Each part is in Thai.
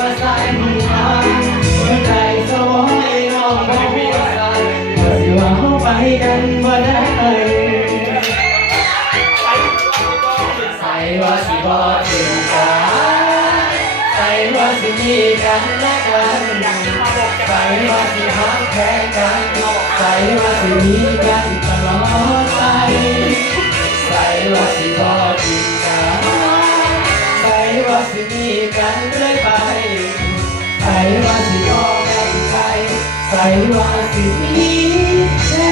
ว่าสายหัวหัวใจสวอยน้องบ่มีสายว่าสิว่าเฮาไปกันบ่ได้ใส่ว่าสิบ่ถึงกันใส่ว่าสิมีกันและกันใส่ว่าสิหักแท้กันใส่ว่าสิมีกันตลอดไปใส่ว่าสิบ่ถึงกันใส่ว่าสิมีกันเรื่อยไปใส่ว่าสิบ่แบ่งใจใส่ว่าสิมีแท้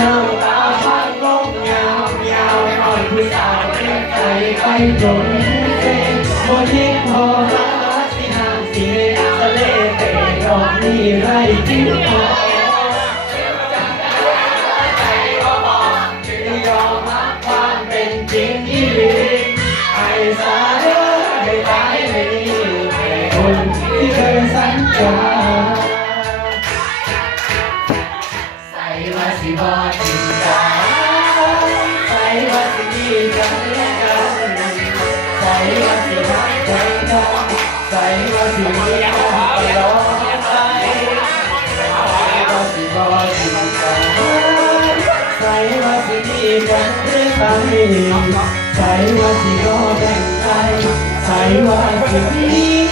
น้ำตาพังลงยาวยาวหน่อยผู้สาวเรียกใจไปจนเส้นโมทิ้งพอหาที่น้ำสีทะเลเตะดอกนี้ไรจิ้มพอยอมรับความเป็นจริงที่ดีไอ้สายได้ตายไม่ดีให้คนที่เคยสัญญาใส่ว่าสิบ่จริงจังใส่ว่าสิดีกันและกันใส่ว่าสิรักใจกันใส่ว่าสิมีกันตลอดไปใส่ว่าสิบ่จริงจังใส่ว่าสิดีกันเรื่อยไปใส่ว่าสิรอแบ่งใจใส่ว่าสิมี